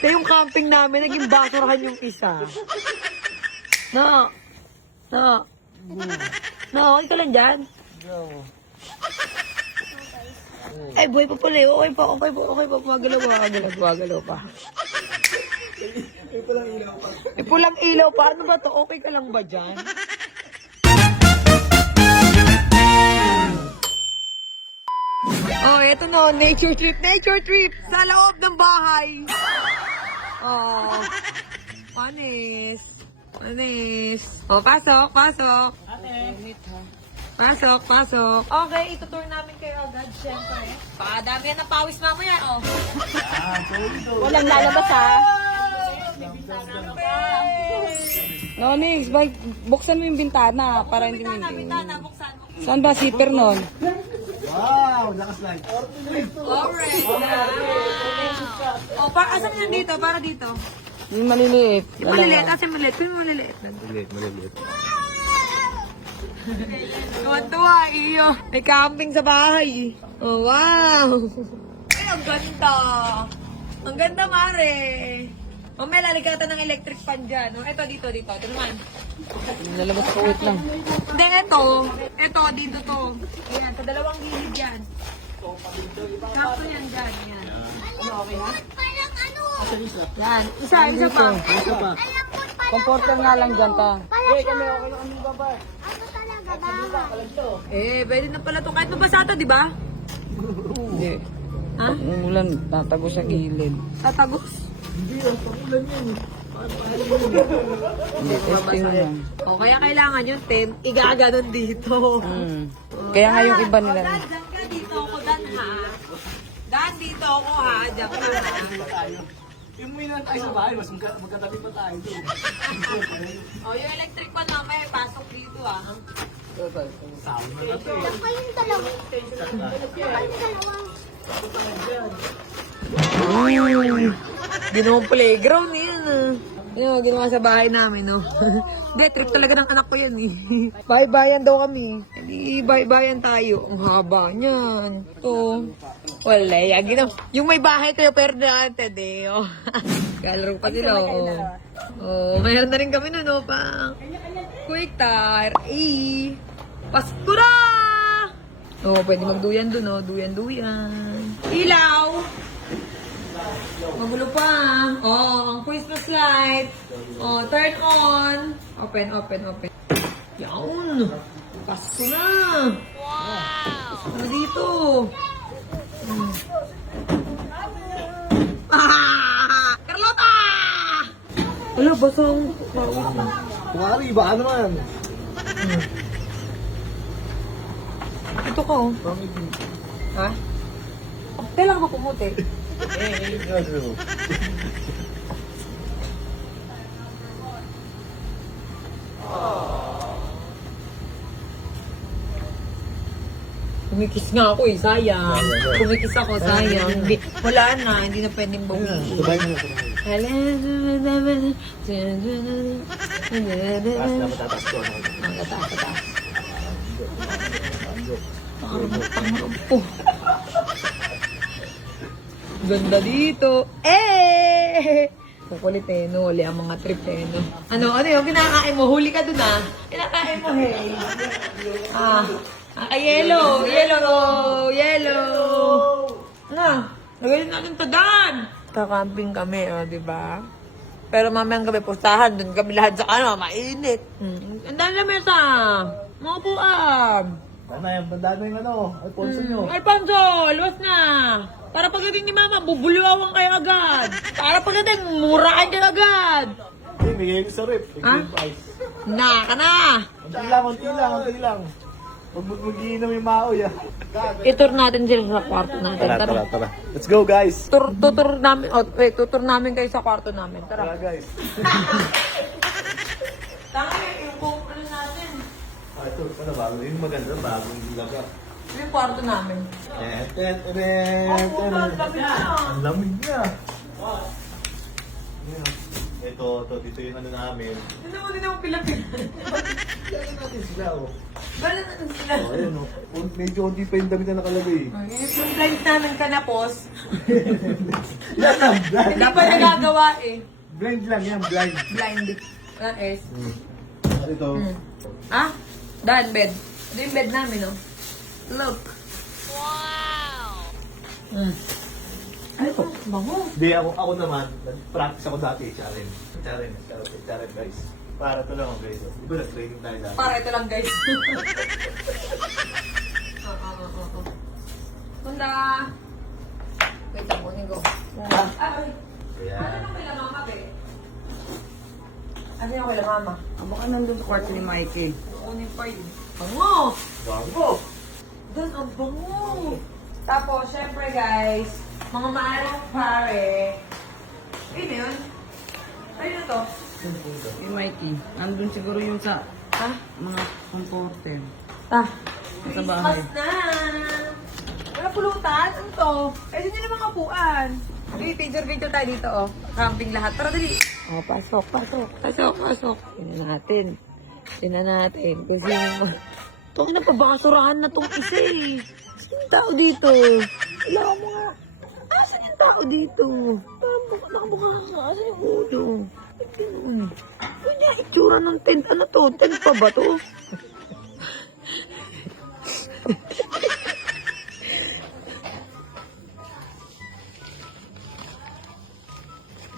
Na yung camping namin, naging basurahan yung isa. No. No. No, okay ka lang dyan? Ay, buhay pa pala. Okay pa. Magalaw pa. May pulang ilaw pa. Ano ba to? Okay ka lang ba dyan? Oh, eto no. Nature trip. Sa loob ng bahay. Oh. Panis. Oh, pasok. Pasok. Okay, itutour namin kayo agad, syempre. Dami yan ng pawis mamaya, oh. Walang lalabas ha. Nonix, buksan mo yung bintana para hindi mo Bintana, buksan mo. Saan ba zipper nun? Wow, nakaslide. Alright. Oh, asan yan dito? Para dito. Yung maliliit. Maliliit, asan maliliit? Pin mo maliliit. Maliliit. Tuwan-tuwa, iyo. May camping sa bahay. Oh, wow. Ay, ang ganda. Ang ganda, Mare. Mamaya laligatan ng electric fan dyan. Oh, ito, dito. Ito naman. Lalabas ko, wait lang. Hindi, ito, dito to. Ayan, sa dalawang gilid yan. Sakto yan dyan, yan. Ano, okay ha? Yan, isa pa. Comforter nga lang dyan ta. Pwede na pala to. Kahit mabasa to, di ba? Hindi. Ha? Yung ulan, tatago sa gilid. Tatagos. Hindi, testing lang. O, kaya kailangan yung tent, igaganon dito. Kaya nga yung iba nila. Dan, dyan ka dito ako, Dan ha. Dan, dito ako ha. Dyan ka ha. Yung may na tayo sa bahay, mas magkatabi pa tayo doon. O, yung electric pan mamaya, pasok dito ha. Ginawang playground yan ah. Yun, ginawa sa bahay namin, no? Hindi, trip talaga ng anak ko yan, eh. Bahay-bayan daw kami. Hindi, bahay-bayan tayo. Ang haba niyan. Ito. Wala, yan. Yung may bahay tayo, pero natin, eh. Oh. Galaro pa sila, oh. Oh, mayroon na rin kami nun, no? Pang quick tire. Pastura! Oh, pwede magduyan dun, oh. Duyan-duyan. Ilaw! Magulo pa. Oh, ang Christmas light. Oh, turn on. Open. Yawn. Pasko na. Wow. Ano dito? Carlota! Wala, basang pawis na. Kumari, baka naman. Ito ka, oh. Ha? Kailangan ka pumuti. Kumikis nga ako eh, sayang. Kumikis ako, sayang. Wala na, hindi na pwedeng bawiin. Sabay mo na. Tatas ko. Ganda dito. Kukulit eh, no? Huli ang mga trip eh, no? Ano yung kinakain mo? Huli ka dun ah. Kinakain mo, hey. Yellow. Ano? Nagaling natin to, Dan. Kakamping kami, di ba? Pero mamayang gabi, pustahan. Dun kami lahat sa mainit. Ang dami na mesa. Mga puan. Ano yan, bandaan mo yung Alfonso nyo. Alfonso, luwas na. Para pagdating ni Mama, bubuluawan kayo agad. Para pagdating, murahan kayo agad. Hey, bigay ko sa rip. Ice. Ka na. Unti lang. Huwag mag-iinom yung mao, ya. I-tour natin sila sa kwarto natin. Tara. Let's go, guys. Tutur namin kayo sa kwarto namin. Tara, Tara. guys. Tama yung kung ano natin. Ito, ano bago? Yung maganda, bagong laga. Yung kwarto namin. Ang lamig na. dito yung ano namin. Ano mo din ako pila-pila? Lagyan natin sila, oh. Gano'n natin sila. Oh, ayun, oh. Medyo hindi pa yung damit na nakalagay. Yung blind namin kanapos, Yan lang, blind. hindi pa nagagawa eh. Blind lang yan, blind. Blind. S. Ito. Ah? Dan, bed. Ito yung bed namin, oh. Look. Wow! Ano? Bango. Hindi, ako naman, practice ako dati, challenge. Challenge, guys. Para ito lang, guys. Di ba nag-training tayo dati? Para ito lang, guys. Oo. Kunda. Wait lang, kunin ko. Ay. Kaya, Ano nang kay mama, be? Ano yung kay mama? Baka nandun sa kwarto ni Mikey. Kunin pa yun. Bango! bago! Doon, ang bango! Tapos, syempre guys, mga maaring pare. Ayun yun. Ayun na to. Yung Mikey. Nandun siguro yung sa Ha? mga comforter. Ah. Sa bahay. Christmas na! Wala pulutan? Ano to? Pwede nyo naman kapuan. Okay, picture tayo dito, oh. Camping lahat. Tara, dali. Oh, pasok. Tingnan natin. Kasi, ito na pa, baka surahan na tong isa eh. Saan yung tao dito? Wala mo nga. Asan yung tao dito? Nakabuka nga. Asan yung ulo? Ito yun. Ano yung itsura ng tent? Ano to? Tent pa ba to?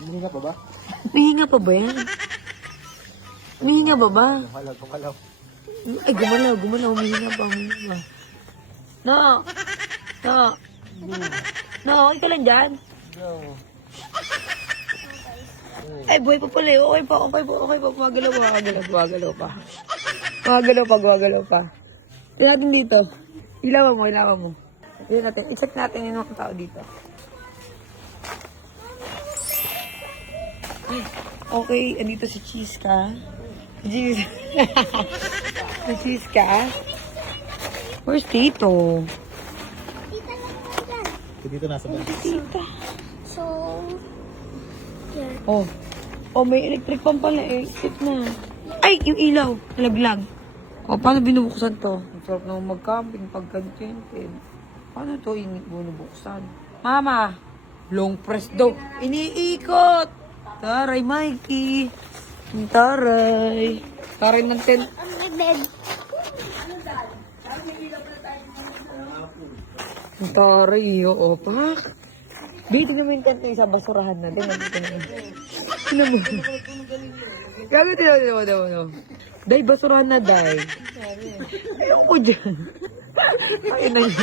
Hindi nga pa ba? Mihinga pa ba yan? Mihinga ba ba? Kumalaw. Ay, gumalaw. Mihinga pa. No. Okay ka lang dyan? Ay, buhay pa pala. Okay pa. Gumagalaw pa. Tignan natin dito. Ilawan mo. Tignan natin. I-check natin yung mga tao dito. Okay, andito si Chiska. Si Chiska. Where's Tito? Dito nasa ba? Tita. So, here. Oh, may electric pump pala eh. Sit na. Ay, yung ilaw. Nalaglag. Oh, paano binubuksan to? Ang sarap naman mag-camping pag contented. Paano to binubuksan? Mama, long press daw. Iniikot. Taray, Mikey. Taray ng tent. On my bed. Taray, oo, pak. Dito naman yung tent na isa, basurahan na. Tingnan mo. Tingnan mo. Day, basurahan na, day. Ayaw ko dyan. Ayun na yun.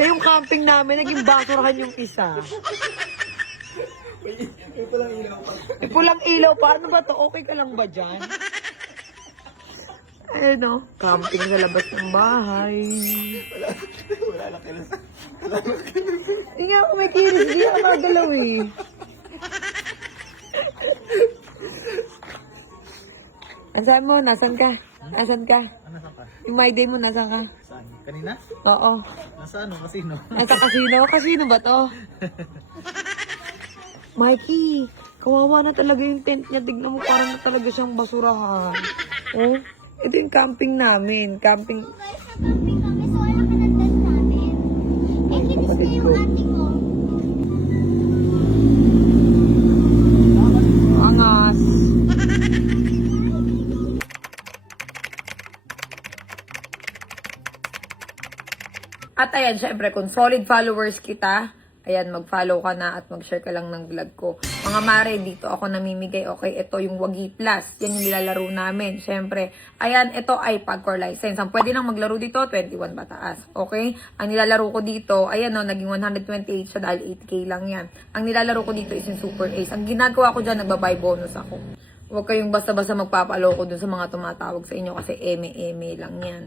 Day, yung camping namin, naging basurahan yung isa. Pulang ilaw pa. Ano ba to? Okay ka lang ba dyan? Ayun o. Camping sa labas ng bahay. Wala lang kailan. Hindi nga ako may kiris. Hindi ako magalaw eh. Nasaan mo? Nasaan ka? Nasaan ka? Yung my day mo, nasaan ka? Saan? Kanina? Oo. Nasa ano? Kasino? Nasa casino. Casino ba to? Mikey, kawawa na talaga yung tent niya. Tignan mo, parang na talaga siyang basurahan. Oh, ito yung camping namin. Camping. Guys, nag-camping kami, so wala ka ng tent namin. Eh, kinis na yung ate ko. Angas. At ayan, syempre, kung solid followers kita, ayan, mag-follow ka na at mag-share ka lang ng vlog ko. Mga mare, dito ako namimigay. Okay, ito yung Wagi Plus. Yan yung nilalaro namin. Syempre, ayan, ito ay Pagcor license. Ang pwede nang maglaro dito, 21 pataas. Okay? Ang nilalaro ko dito, ayan o, naging 128 siya dahil 8K lang yan. Ang nilalaro ko dito is yung Super Ace. Ang ginagawa ko dyan, nagbabay bonus ako. Huwag kayong basta-basta magpapaloko dun sa mga tumatawag sa inyo kasi eme lang yan.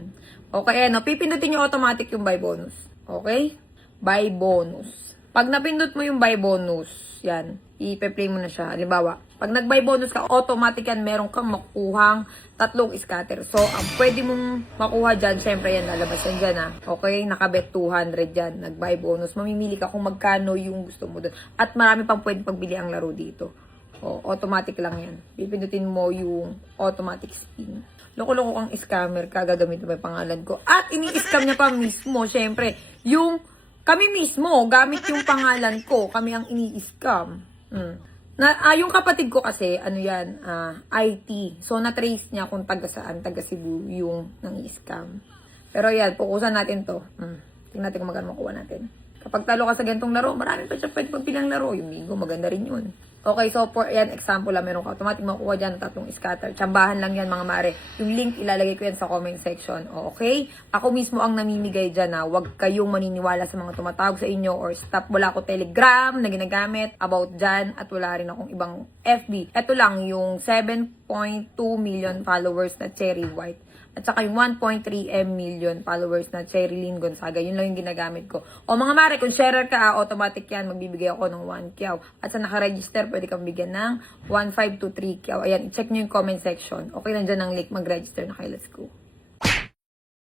Okay, ano, pipindutin nyo automatic yung buy bonus. Okay? Buy bonus. Pag napindot mo yung buy bonus, yan, ipe-play mo na siya. Halimbawa, pag nag-buy bonus ka, automatic yan, meron kang makukuhang 3 scatter. So, ang pwede mong makuha dyan, syempre yan, lalabas yan dyan ha. Okay, nakabet 200 dyan, nag-buy bonus. Mamimili ka kung magkano yung gusto mo dun. At marami pang pwede pagbili ang laro dito. O, automatic lang yan. Pipindutin mo yung automatic spin. Loko-loko kang scammer ka, gagamit mo yung pangalan ko. At ini-scam niya pa mismo, syempre. Kami mismo, gamit yung pangalan ko, kami ang ini-scam. Yung kapatid ko kasi, IT. So, na-trace niya kung taga saan, taga Cebu yung nang-i-scam. Pero yan, pukusan natin to. Tingnan natin kung magkano makuha natin. Kapag talo ka sa ganitong laro, marami pa siya pwede pagpilang laro. Yung bingo, maganda rin yun. Okay, so for yan, example lang, meron ka automatic makukuha dyan ng 3 scatter. Tsambahan lang yan mga mare. Yung link, ilalagay ko yan sa comment section. Okay? Ako mismo ang namimigay dyan na huwag kayong maniniwala sa mga tumatawag sa inyo or stop. Wala ko Telegram na ginagamit about dyan at wala rin akong ibang FB. Ito lang yung 7.2 million followers na Cherry White. At saka yung 1.3M million followers na Cherilyn Gonzaga. Yun lang yung ginagamit ko. O mga mare, kung sharer ka, automatic yan. Magbibigay ako ng 1 kyaw. At sa nakaregister, pwede kang bigyan ng 1.5 to 3 kyaw. Ayan, i-check nyo yung comment section. Okay, nandyan ang link. Mag-register na kayo. Let's go.